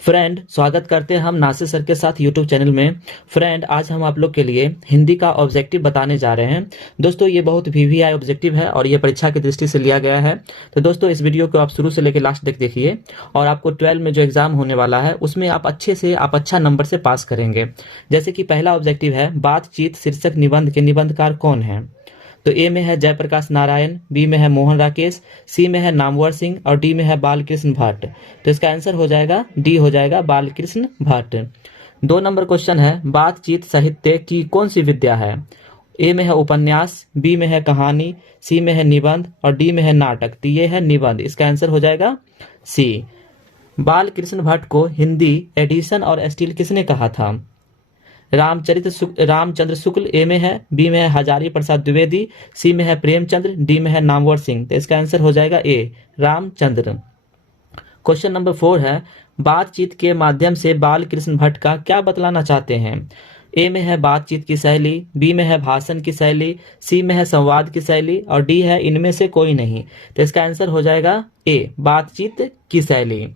Friend, स्वागत करते हैं हम नासिर सर के साथ यूट्यूब चैनल में। फ्रेंड, आज हम आप लोग के लिए हिंदी का ऑब्जेक्टिव बताने जा रहे हैं। दोस्तों, ये बहुत वीवीआई ऑब्जेक्टिव है और ये परीक्षा की दृष्टि से लिया गया है। तो दोस्तों, इस वीडियो को आप शुरू से लेकर लास्ट तक देखिए और आपको 12 में जो एग्जाम होने वाला है उसमें आप अच्छा नंबर से पास करेंगे। जैसे कि पहला ऑब्जेक्टिव है, बातचीत शीर्षक निबंध के निबंधकार कौन है। तो ए में है जयप्रकाश नारायण, बी में है मोहन राकेश, सी में है नामवर सिंह और डी में है बालकृष्ण भट्ट। तो इसका आंसर हो जाएगा डी, हो जाएगा बालकृष्ण भट्ट। 2 नंबर क्वेश्चन है, बातचीत साहित्य की कौन सी विद्या है। ए में है उपन्यास, बी में है कहानी, सी में है निबंध और डी में है नाटक। तो ये है निबंध, इसका आंसर हो जाएगा सी। बालकृष्ण भट्ट को हिंदी एडिशन और स्टील किसने कहा था। रामचंद्र शुक्ल ए में है, बी में है हजारी प्रसाद द्विवेदी, सी में है प्रेमचंद्र, डी में है नामवर सिंह। तो इसका आंसर हो जाएगा ए, रामचंद्र। क्वेश्चन नंबर 4 है, बातचीत के माध्यम से बालकृष्ण भट्ट का क्या बतलाना चाहते हैं। ए में है बातचीत की शैली, बी में है भाषण की शैली, सी में है संवाद की शैली और डी है इनमें से कोई नहीं। तो इसका आंसर हो जाएगा ए, बातचीत की शैली।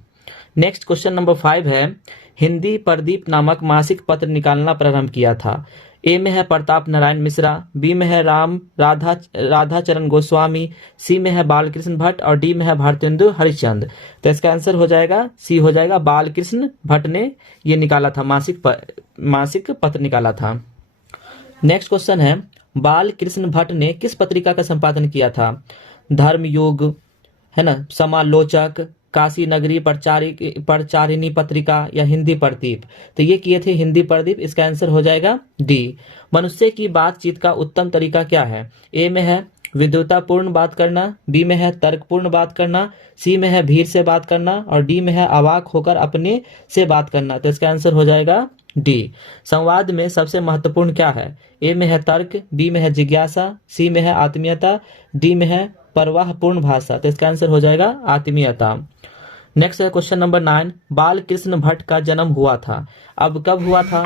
नेक्स्ट क्वेश्चन नंबर 5 है, हिंदी प्रदीप नामक मासिक पत्र निकालना प्रारंभ किया था। ए में है प्रताप नारायण मिश्रा, बी में है राधाचरण गोस्वामी, सी में है बालकृष्ण भट्ट और डी में है भारतेंदु हरिश्चंद्र। तो इसका आंसर हो जाएगा सी, हो जाएगा बालकृष्ण भट्ट ने ये निकाला था, मासिक पत्र निकाला था। नेक्स्ट क्वेश्चन है, बालकृष्ण भट्ट ने किस पत्रिका का संपादन किया था। धर्मयुग है ना, समालोचक, काशी नगरी प्रचारिणी पत्रिका या हिंदी प्रदीप। तो ये किए थे हिंदी प्रदीप, इसका आंसर हो जाएगा डी। मनुष्य की बातचीत का उत्तम तरीका क्या है। ए में है विद्वतापूर्ण बात करना, बी में है तर्कपूर्ण बात करना, सी में है भीड़ से बात करना और डी में है अवाक होकर अपने से बात करना। तो इसका आंसर हो जाएगा डी। संवाद में सबसे महत्वपूर्ण क्या है। ए में है तर्क, बी में है जिज्ञासा, सी में है आत्मीयता, डी में है परवाहपूर्ण भाषा। तो इसका आंसर हो जाएगा आत्मीयता। नेक्स्ट है क्वेश्चन नंबर 9, बालकृष्ण भट्ट का जन्म हुआ था। अब कब हुआ था,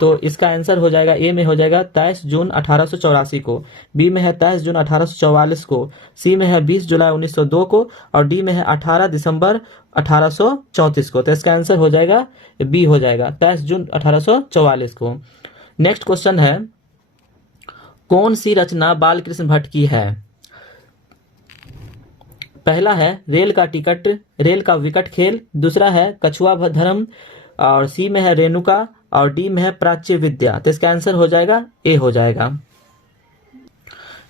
तो इसका आंसर हो जाएगा ए में हो जाएगा 23 जून 1884 को, बी में है 23 जून 1844 को, सी में है 20 जुलाई 1902 को और डी में है 18 दिसंबर 1834 को। तो इसका आंसर हो जाएगा बी, हो जाएगा 23 जून 1844 को। नेक्स्ट क्वेश्चन है, कौन सी रचना बालकृष्ण भट्ट की है। पहला है रेल का विकट खेल, दूसरा है कछुआ धर्म और सी में है रेणुका और डी में है प्राच्य विद्या। तो इसका आंसर हो जाएगा ए, हो जाएगा।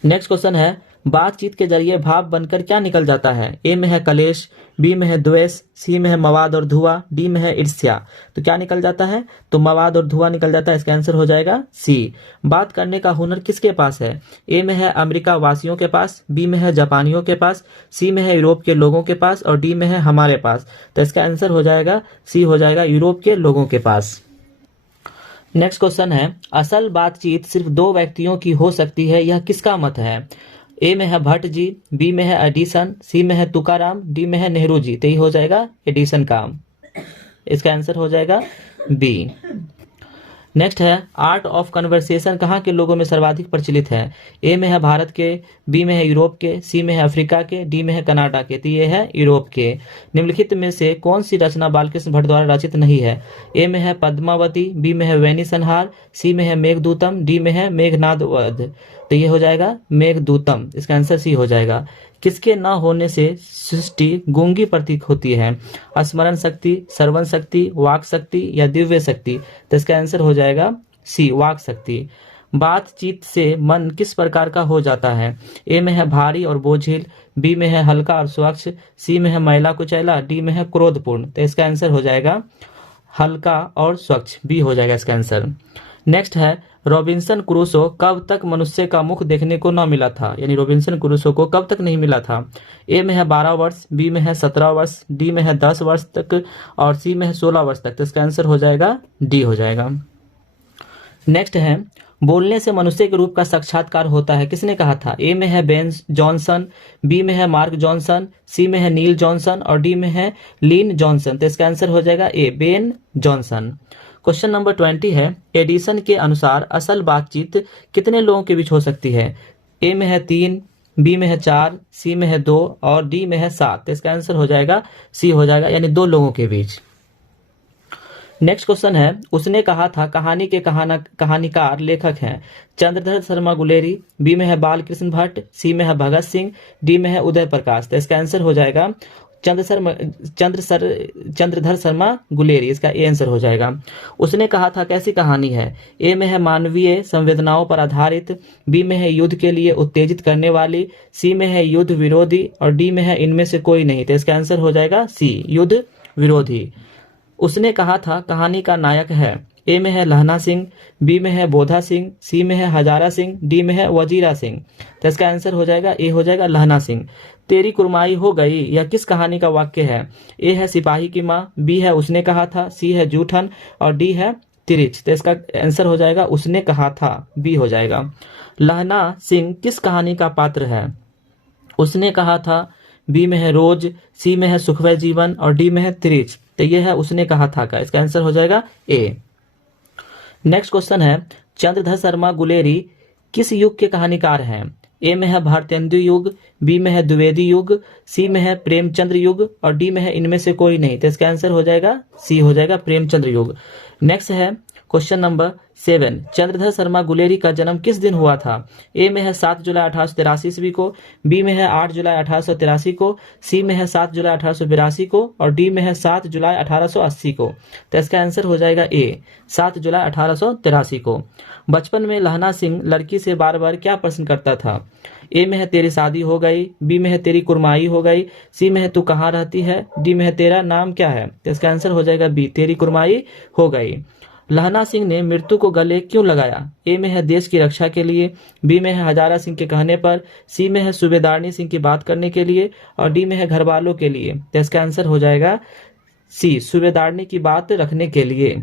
नेक्स्ट क्वेश्चन है, बातचीत के जरिए भाव बनकर क्या निकल जाता है। ए में है कलेश, बी में है द्वेष, सी में है मवाद और धुआं, डी में है ईर्ष्या। तो क्या निकल जाता है, तो मवाद और धुआं निकल जाता है, इसका आंसर हो जाएगा सी। बात करने का हुनर किसके पास है। ए में है अमेरिका वासियों के पास, बी में है जापानियों के पास, सी में है यूरोप के लोगों के पास और डी में है हमारे पास। तो इसका आंसर हो जाएगा सी, हो जाएगा यूरोप के लोगों के पास। नेक्स्ट क्वेश्चन है, असल बातचीत सिर्फ 2 व्यक्तियों की हो सकती है, यह किसका मत है। ए में है भट्ट जी, बी में है एडिसन, सी में है तुकाराम, डी में है नेहरू जी। तो ये हो जाएगा एडिसन का, इसका आंसर हो जाएगा बी। नेक्स्ट है, आर्ट ऑफ कन्वर्सेशन कहाँ के लोगों में सर्वाधिक प्रचलित है। ए में है भारत के, बी में है यूरोप के, सी में है अफ्रीका के, डी में है कनाडा के। तो ये है यूरोप के। निम्नलिखित में से कौन सी रचना बालकृष्ण भट्ट द्वारा रचित नहीं है। ए में है पद्मावती, बी में है वैनी संहार, सी में है मेघदूतम, डी में है मेघनाद वध। तो ये हो जाएगा मेघदूतम, इसका आंसर सी हो जाएगा। किसके न होने से सृष्टि गूंगी प्रतीक होती है। स्मरण शक्ति, श्रवण शक्ति, वाक शक्ति या दिव्य शक्ति। तो इसका आंसर हो जाएगा सी, वाक शक्ति। बातचीत से मन किस प्रकार का हो जाता है। ए में है भारी और बोझिल, बी में है हल्का और स्वच्छ, सी में है मैला कुचैला, डी में है क्रोधपूर्ण। तो इसका आंसर हो जाएगा हल्का और स्वच्छ, बी हो जाएगा इसका आंसर। नेक्स्ट है, रॉबिन्सन क्रूसो कब तक मनुष्य का मुख देखने को न मिला था, यानी रॉबिन्सन क्रूसो को कब तक नहीं मिला था। ए में है 12 वर्ष, बी में है 17 वर्ष, डी में है 10 वर्ष तक और सी में है 16 वर्ष तक। तो इसका आंसर हो जाएगा डी, हो जाएगा। नेक्स्ट है, बोलने से मनुष्य के रूप का साक्षात्कार होता है, किसने कहा था। ए में है बेन जॉनसन, बी में है मार्क जॉनसन, सी में है नील जॉनसन और डी में है लीन जॉनसन। तो इसका आंसर हो जाएगा ए, बेन जॉनसन। क्वेश्चन नंबर 20 है, एडिसन के अनुसार असल बातचीत कितने लोगों के बीच हो सकती है। ए में है 3, बी में है 4, सी में है 2 और डी में है 7। तो इसका आंसर हो जाएगा सी, हो जाएगा यानी 2 लोगों के बीच। नेक्स्ट क्वेश्चन है, उसने कहा था कहानी के कहानीकार लेखक हैं चंद्रधर शर्मा गुलेरी, बी में है बालकृष्ण भट्ट, सी में है भगत सिंह, डी में है उदय प्रकाश। तो इसका आंसर हो जाएगा चंद्रधर शर्मा गुलेरी, इसका ए आंसर हो जाएगा। उसने कहा था कैसी कहानी है, ए में है मानवीय संवेदनाओं पर आधारित, बी में है युद्ध के लिए उत्तेजित करने वाली, सी में है युद्ध विरोधी और डी में है इनमें से कोई नहीं। तो इसका आंसर हो जाएगा सी, युद्ध विरोधी। उसने कहा था कहानी का नायक है, ए में है लहना सिंह, बी में है बोधा सिंह, सी में है हजारा सिंह, डी में है वजीरा सिंह। तो इसका आंसर हो जाएगा ए, हो जाएगा लहना सिंह। तेरी कुरमाई हो गई यह किस कहानी का वाक्य है, ए है सिपाही की माँ, बी है उसने कहा था, सी है जूठन और डी है तिरिच। तो इसका आंसर हो जाएगा उसने कहा था, बी हो जाएगा। लहना सिंह किस कहानी का पात्र है, उसने कहा था, बी में है रोज, सी में है सुखमय जीवन और डी में है तिरिच। तो यह है उसने कहा था का, इसका आंसर हो जाएगा ए। नेक्स्ट क्वेश्चन है, चंद्रधर शर्मा गुलेरी किस युग के कहानीकार हैं, ए में है भारतेंदु युग, बी में है द्विवेदी युग, सी में है प्रेमचंद्र युग और डी में है इनमें से कोई नहीं। तो इसका आंसर हो जाएगा सी, हो जाएगा प्रेमचंद्र युग। नेक्स्ट है क्वेश्चन नंबर 7, चंद्रधर शर्मा गुलेरी का जन्म किस दिन हुआ था, ए में है 7 जुलाई 1883 ईस्वी को, बी में है 8 जुलाई 1883 को, सी में है 7 जुलाई 1882 को और डी में है 7 जुलाई 1880 को। तो इसका आंसर हो जाएगा ए, 7 जुलाई 1883 को। बचपन में लहना सिंह लड़की से बार बार क्या प्रश्न करता था, ए में है तेरी शादी हो गई, बी में है तेरी कुरमाई हो गई, सी में है तू कहाँ रहती है, डी में है तेरा नाम क्या है। तो इसका आंसर हो जाएगा बी, तेरी कुरमाई हो गई। लहना सिंह ने मृत्यु को गले क्यों लगाया, ए में है देश की रक्षा के लिए, बी में है हजारा सिंह के कहने पर, सी में है सूबेदारनी सिंह की बात करने के लिए और डी में है घर वालों के लिए। तो इसका आंसर हो जाएगा सी, सूबेदारनी की बात रखने के लिए।